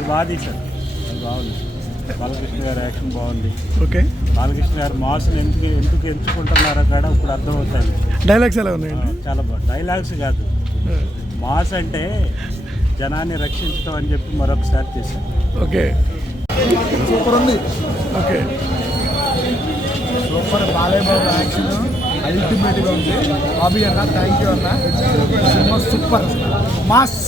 వాళ్ళు బాగా తీశారు, వాళ్ళు బాగుంది. బాలకృష్ణ గారి యాక్షన్ బాగుంది. ఓకే. బాలకృష్ణ గారు మాస్ని ఎందుకు ఎంచుకుంటున్నారో కూడా ఇప్పుడు అర్థమవుతుంది. డైలాగ్స్ ఎలా ఉన్నాయండి? చాలా బాగుంది. డైలాగ్స్ కాదు, మాస్ అంటే జనాన్ని రక్షించడం అని చెప్పి మరొకసారి చేశారు. ఓకే, సూపర్ ఉంది. Okay, super. Balayya Babu action అల్టిమేట్గా ఉంది. బాబీ అన్న థ్యాంక్ యూ అన్న. Cinema super, mass.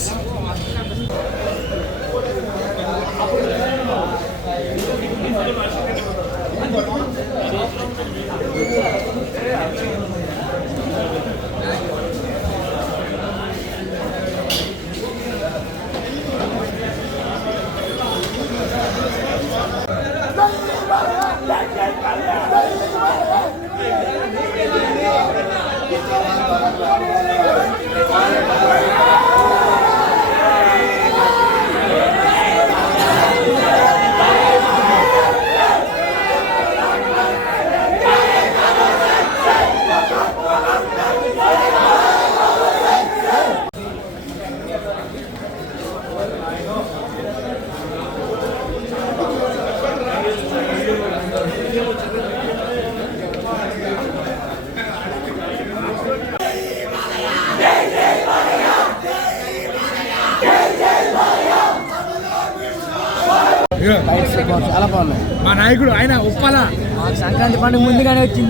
చాలా బాగున్నాయి. మా నాయకుడు ఆయన ఉప్పాల సంక్రాంతి పండుగ ముందుగానే వచ్చింది.